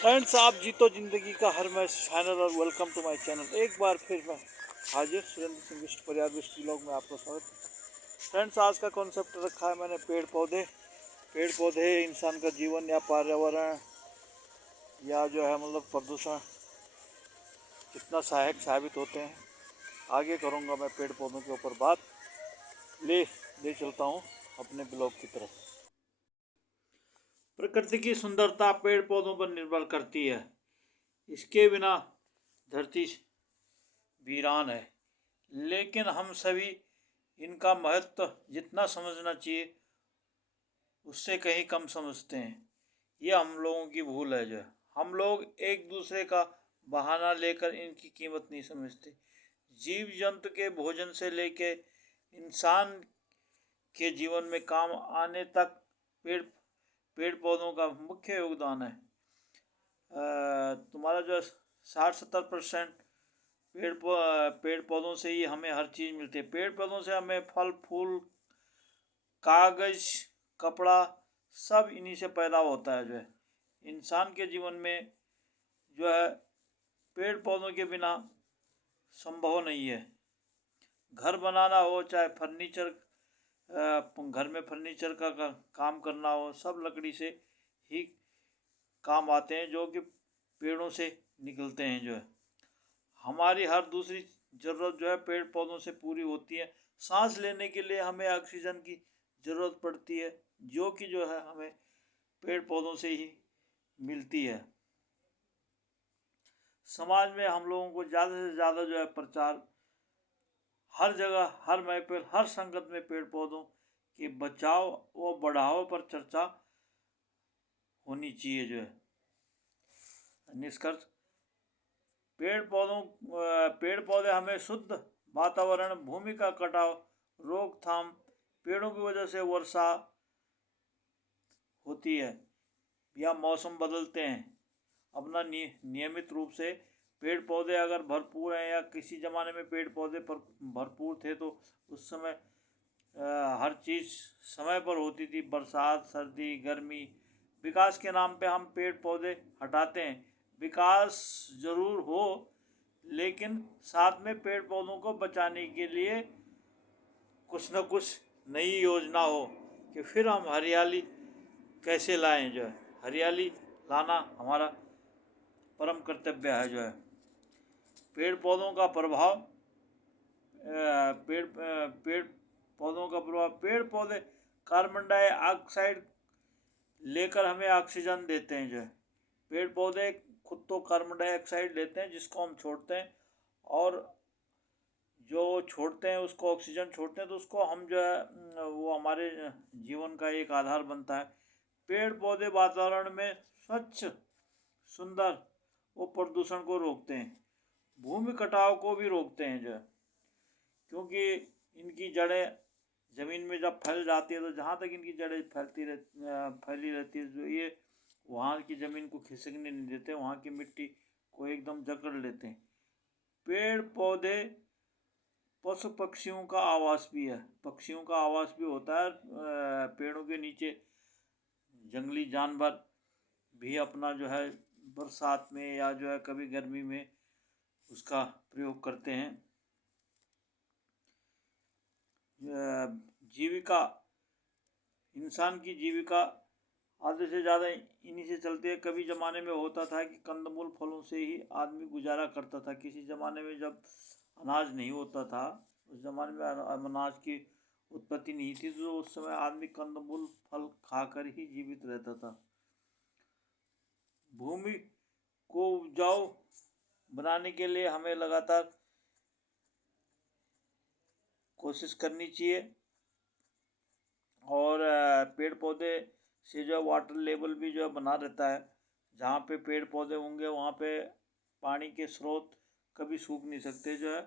Friends, आप जीतो जिंदगी का हर मैच फाइनल और वेलकम टू माय चैनल। एक बार फिर मैं हाजिर सुरेंद्र सिंह बिष्ट परिवार बिष्ट व्लॉग में आपका स्वागत। फ्रेंड्स, आज का कॉन्सेप्ट रखा है मैंने पेड़ पौधे इंसान का जीवन या पर्यावरण या जो है मतलब प्रदूषण कितना सहायक साबित होते हैं, आगे करूँगा मैं पेड़ पौधों के ऊपर बात। ले चलता हूँ अपने ब्लॉग की तरफ। प्रकृति की सुंदरता पेड़ पौधों पर निर्भर करती है। इसके बिना धरती वीरान है, लेकिन हम सभी इनका महत्व जितना समझना चाहिए उससे कहीं कम समझते हैं। यह हम लोगों की भूल है। जो हम लोग एक दूसरे का बहाना लेकर इनकी कीमत नहीं समझते। जीव जंतु के भोजन से लेके इंसान के जीवन में काम आने तक पेड़ पेड़ पौधों का मुख्य योगदान है। तुम्हारा जो 60-70% पेड़ पौधों से ही हमें हर चीज़ मिलती है। पेड़ पौधों से हमें फल फूल कागज़ कपड़ा सब इन्हीं से पैदा होता है। जो है इंसान के जीवन में जो है पेड़ पौधों के बिना संभव नहीं है। घर बनाना हो चाहे फर्नीचर, घर में फर्नीचर का काम करना हो, सब लकड़ी से ही काम आते हैं जो कि पेड़ों से निकलते हैं। जो है हमारी हर दूसरी ज़रूरत जो है पेड़ पौधों से पूरी होती है। सांस लेने के लिए हमें ऑक्सीजन की ज़रूरत पड़ती है, जो कि जो है हमें पेड़ पौधों से ही मिलती है। समाज में हम लोगों को ज़्यादा से ज़्यादा जो है प्रचार हर जगह हर महफिल हर संगत में पेड़ पौधों के बचाव व बढ़ाव पर चर्चा होनी चाहिए। जो है निष्कर्ष, पेड़ पौधे हमें शुद्ध वातावरण, भूमि का कटाव, रोकथाम, पेड़ों की वजह से वर्षा होती है या मौसम बदलते हैं। अपना नियमित रूप से पेड़ पौधे अगर भरपूर हैं या किसी ज़माने में पेड़ पौधे पर भरपूर थे तो उस समय हर चीज़ समय पर होती थी। बरसात, सर्दी, गर्मी। विकास के नाम पे हम पेड़ पौधे हटाते हैं। विकास ज़रूर हो, लेकिन साथ में पेड़ पौधों को बचाने के लिए कुछ न कुछ नई योजना हो कि फिर हम हरियाली कैसे लाएं। जो है हरियाली लाना हमारा परम कर्तव्य है। जो है पेड़ पौधों का प्रभाव पेड़ पौधों का प्रभाव, पेड़ पौधे कार्बन डाइऑक्साइड लेकर हमें ऑक्सीजन देते हैं। जो है पेड़ पौधे खुद तो कार्बन डाइऑक्साइड लेते हैं जिसको हम छोड़ते हैं, और जो छोड़ते हैं उसको ऑक्सीजन छोड़ते हैं, तो उसको हम जो है वो हमारे जीवन का एक आधार बनता है। पेड़ पौधे वातावरण में स्वच्छ सुंदर वो प्रदूषण को रोकते हैं, भूमि कटाव को भी रोकते हैं। जो है क्योंकि इनकी जड़ें ज़मीन में जब फैल जाती है तो जहाँ तक इनकी जड़ें फैली रहती है, जो ये वहाँ की ज़मीन को खिसकने नहीं देते, वहाँ की मिट्टी को एकदम जकड़ लेते हैं। पेड़ पौधे पशु पक्षियों का आवास भी है, पक्षियों का आवास भी होता है। पेड़ों के नीचे जंगली जानवर भी अपना जो है बरसात में या जो है कभी गर्मी में उसका प्रयोग करते हैं। जीविका, इंसान की जीविका आधे से ज़्यादा इन्हीं से चलती है। कभी ज़माने में होता था कि कंदमूल फलों से ही आदमी गुजारा करता था। किसी ज़माने में जब अनाज नहीं होता था, उस ज़माने में अनाज की उत्पत्ति नहीं थी, तो उस समय आदमी कंदमूल फल खाकर ही जीवित रहता था। भूमि को उपजाऊ बनाने के लिए हमें लगातार कोशिश करनी चाहिए, और पेड़ पौधे से जो वाटर लेवल भी जो है बना रहता है। जहाँ पे पेड़ पौधे होंगे वहाँ पे पानी के स्रोत कभी सूख नहीं सकते। जो है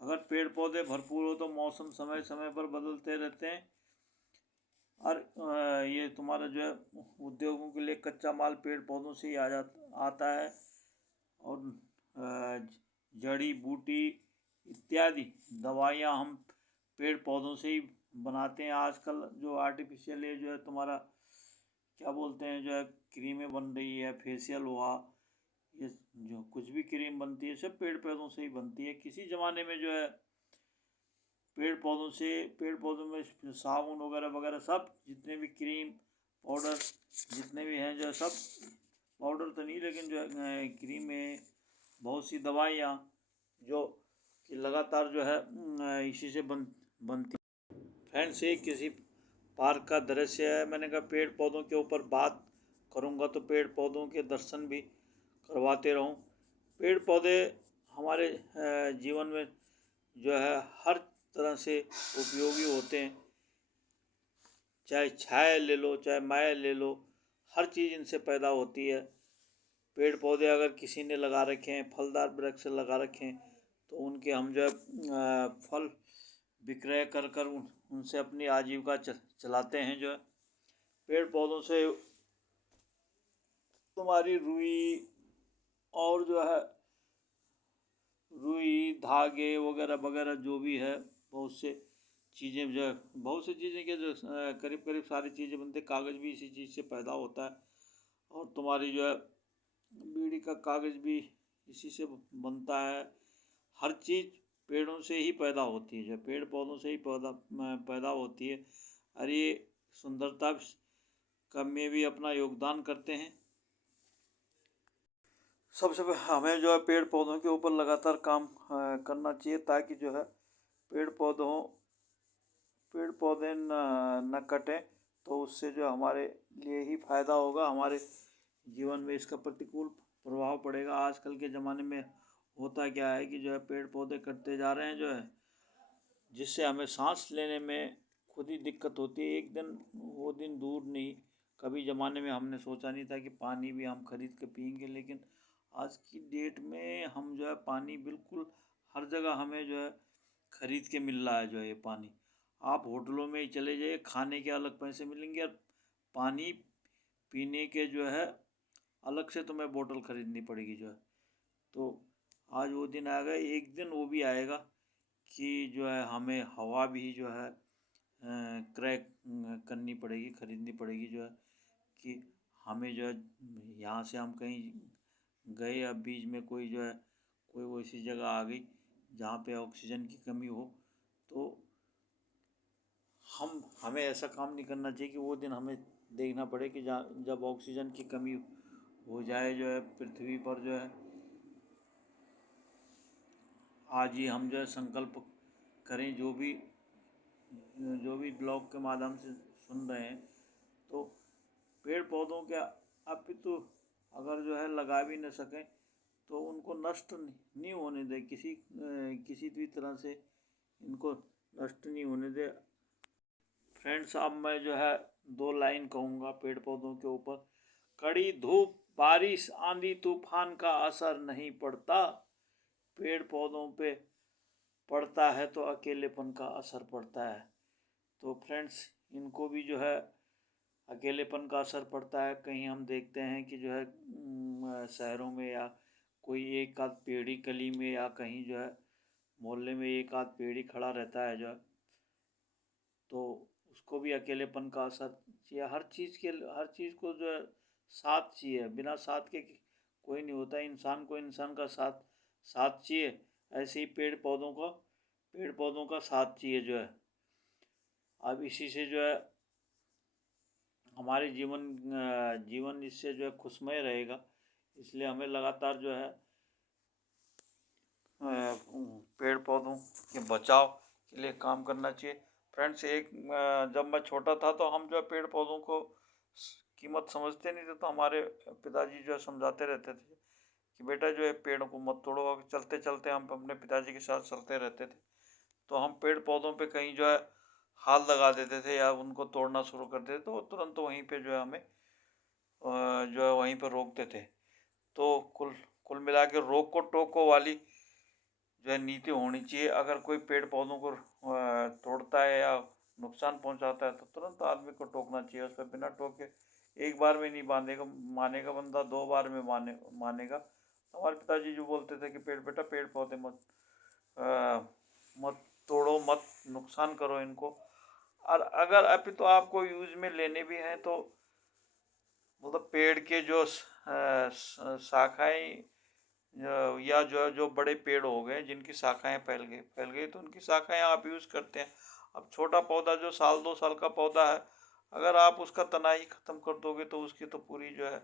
अगर पेड़ पौधे भरपूर हो तो मौसम समय समय पर बदलते रहते हैं। और ये तुम्हारा जो है उद्योगों के लिए कच्चा माल पेड़ पौधों से ही आता है, और जड़ी बूटी इत्यादि दवाइयाँ हम पेड़ पौधों से ही बनाते हैं। आजकल जो आर्टिफिशियल ये जो है तुम्हारा क्या बोलते हैं जो है क्रीमें बन रही है, फेशियल हुआ, ये जो कुछ भी क्रीम बनती है सब पेड़ पौधों से ही बनती है। किसी ज़माने में जो है पेड़ पौधों में साबुन वगैरह वगैरह सब जितने भी क्रीम पाउडर जितने भी हैं जो सब, पाउडर तो नहीं लेकिन जो है क्रीम में बहुत सी दवाइयाँ जो कि लगातार जो है इसी से बनती। फ्रेंड्स, ये किसी पार्क का दृश्य है। मैंने कहा पेड़ पौधों के ऊपर बात करूँगा तो पेड़ पौधों के दर्शन भी करवाते रहूँ। पेड़ पौधे हमारे जीवन में जो है हर तरह से उपयोगी होते हैं। चाहे छाया ले लो, चाहे माया ले लो, हर चीज़ इनसे पैदा होती है। पेड़ पौधे अगर किसी ने लगा रखे हैं, फलदार वृक्ष लगा रखे हैं, तो उनके हम जो है फल विक्रय कर कर उनसे अपनी आजीविका चलाते हैं। जो है पेड़ पौधों से तुम्हारी और जो है रुई धागे वगैरह वगैरह जो भी है बहुत से चीज़ें जो है बहुत सी चीज़ें के जो करीब करीब सारी चीज़ें बनती, कागज़ भी इसी चीज़ से पैदा होता है। और तुम्हारी जो है बीड़ी का कागज़ भी इसी से बनता है। हर चीज़ पेड़ों से ही पैदा होती है, जो पेड़ पौधों से ही पैदा होती है। और ये सुंदरता का में भी अपना योगदान करते हैं। सबसे हमें जो है पेड़ पौधों के ऊपर लगातार काम करना चाहिए, ताकि जो है पेड़ पौधे न कटें, तो उससे जो हमारे लिए ही फ़ायदा होगा, हमारे जीवन में इसका प्रतिकूल प्रभाव पड़ेगा। आजकल के ज़माने में होता क्या है कि जो है पेड़ पौधे कटते जा रहे हैं जो है, जिससे हमें सांस लेने में खुद ही दिक्कत होती है। एक दिन वो दिन दूर नहीं, कभी ज़माने में हमने सोचा नहीं था कि पानी भी हम खरीद के पियेंगे, लेकिन आज की डेट में हम जो है पानी बिल्कुल हर जगह हमें जो है खरीद के मिल रहा है। जो है ये पानी आप होटलों में ही चले जाइए, खाने के अलग पैसे मिलेंगे और पानी पीने के जो है अलग से तुम्हें बोतल खरीदनी पड़ेगी। जो है तो आज वो दिन आएगा, एक दिन वो भी आएगा कि जो है हमें हवा भी जो है क्रय करनी पड़ेगी, खरीदनी पड़ेगी। जो है कि हमें जो है यहाँ से हम कहीं गए, अब बीच में कोई जो है कोई वैसी जगह आ गई जहाँ पे ऑक्सीजन की कमी हो, तो हमें ऐसा काम नहीं करना चाहिए कि वो दिन हमें देखना पड़े कि जब ऑक्सीजन की कमी हो जाए जो है पृथ्वी पर। जो है आज ही हम जो है संकल्प करें, जो भी ब्लॉग के माध्यम से सुन रहे हैं, तो पेड़ पौधों के अपितु अगर जो है लगा भी न सकें तो उनको नष्ट नहीं होने दें, किसी भी तरह से इनको नष्ट नहीं होने दें। फ्रेंड्स, अब मैं जो है 2 लाइन कहूँगा पेड़ पौधों के ऊपर। कड़ी धूप बारिश आंधी तूफान का असर नहीं पड़ता, पेड़ पौधों पे पड़ता है तो अकेलेपन का असर पड़ता है। तो फ्रेंड्स, इनको भी जो है अकेलेपन का असर पड़ता है। कहीं हम देखते हैं कि जो है शहरों में या कोई एक आध पेड़ी गली में या कहीं जो है मोहल्ले में एक आध पेड़ी खड़ा रहता है जो है, तो उसको भी अकेलेपन का असर चाहिए। हर चीज़ को जो है साथ चाहिए, बिना साथ के कोई नहीं होता। इंसान को इंसान का साथ चाहिए, ऐसे ही पेड़ पौधों का साथ चाहिए। जो है अब इसी से जो है हमारे जीवन इससे जो है खुशमय रहेगा। इसलिए हमें लगातार जो है पेड़ पौधों के बचाव के लिए काम करना चाहिए। फ्रेंड्स, जब मैं छोटा था तो हम जो है पेड़ पौधों को कीमत समझते नहीं थे, तो हमारे पिताजी जो है समझाते रहते थे कि बेटा जो है पेड़ों को मत तोड़ो। चलते चलते हम अपने पिताजी के साथ चलते रहते थे, तो हम पेड़ पौधों पे कहीं जो है हाथ लगा देते थे या उनको तोड़ना शुरू कर देते, तो वो तुरंत वहीं पे जो है हमें जो है वहीं पर रोकते थे। तो कुल मिला के रोको टोको वाली जो है नीति होनी चाहिए। अगर कोई पेड़ पौधों को तोड़ता है या नुकसान पहुंचाता है तो तुरंत आदमी को टोकना चाहिए। उस पर बिना टोके एक बार में नहीं मानेगा बंदा, 2 बार में मानेगा। हमारे पिताजी जो बोलते थे कि बेटा पेड़ पौधे मत तोड़ो, मत नुकसान करो इनको। और अगर अभी तो आपको यूज में लेने भी हैं तो मतलब पेड़ के जो शाखाएं या जो बड़े पेड़ हो गए जिनकी शाखाएं फैल गई तो उनकी शाखाएं आप यूज़ करते हैं। अब छोटा पौधा जो 1-2 साल का पौधा है, अगर आप उसका तना ही ख़त्म कर दोगे तो उसकी तो पूरी जो है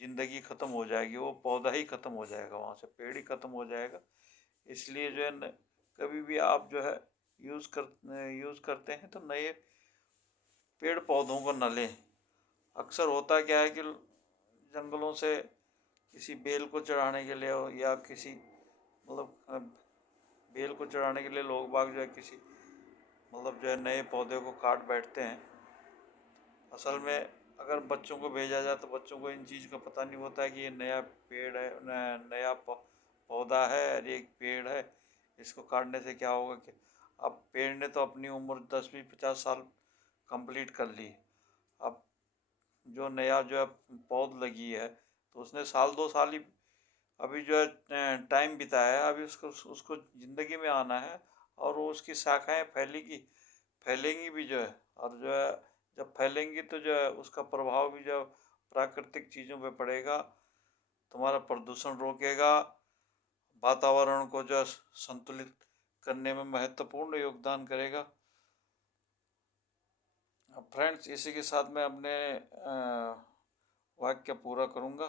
ज़िंदगी ख़त्म हो जाएगी, वो पौधा ही ख़त्म हो जाएगा, वहाँ से पेड़ ही ख़त्म हो जाएगा। इसलिए जो है न, कभी भी आप जो है यूज़ करते हैं तो नए पेड़ पौधों को न लें। अक्सर होता क्या है कि जंगलों से किसी बेल को चढ़ाने के लिए हो या किसी मतलब बेल को चढ़ाने के लिए लोग बाग जो है किसी मतलब जो है नए पौधे को काट बैठते हैं। असल में अगर बच्चों को भेजा जाए तो बच्चों को इन चीज़ का पता नहीं होता है कि ये नया पेड़ है, नया पौधा है और एक पेड़ है, इसको काटने से क्या होगा। कि अब पेड़ ने तो अपनी उम्र 10-20-50 साल कंप्लीट कर ली। अब जो नया जो है पौध लगी है तो उसने 1-2 साल ही अभी जो है टाइम बिताया है, अभी उसको उसको ज़िंदगी में आना है और वो उसकी शाखाएं फैलेंगी भी जो है। और जो है जब फैलेंगी तो जो है उसका प्रभाव भी जो प्राकृतिक चीज़ों पे पड़ेगा, तुम्हारा प्रदूषण रोकेगा, वातावरण को जो संतुलित करने में महत्वपूर्ण योगदान करेगा। फ्रेंड्स, इसी के साथ मैं अपने वाक्य पूरा करूँगा।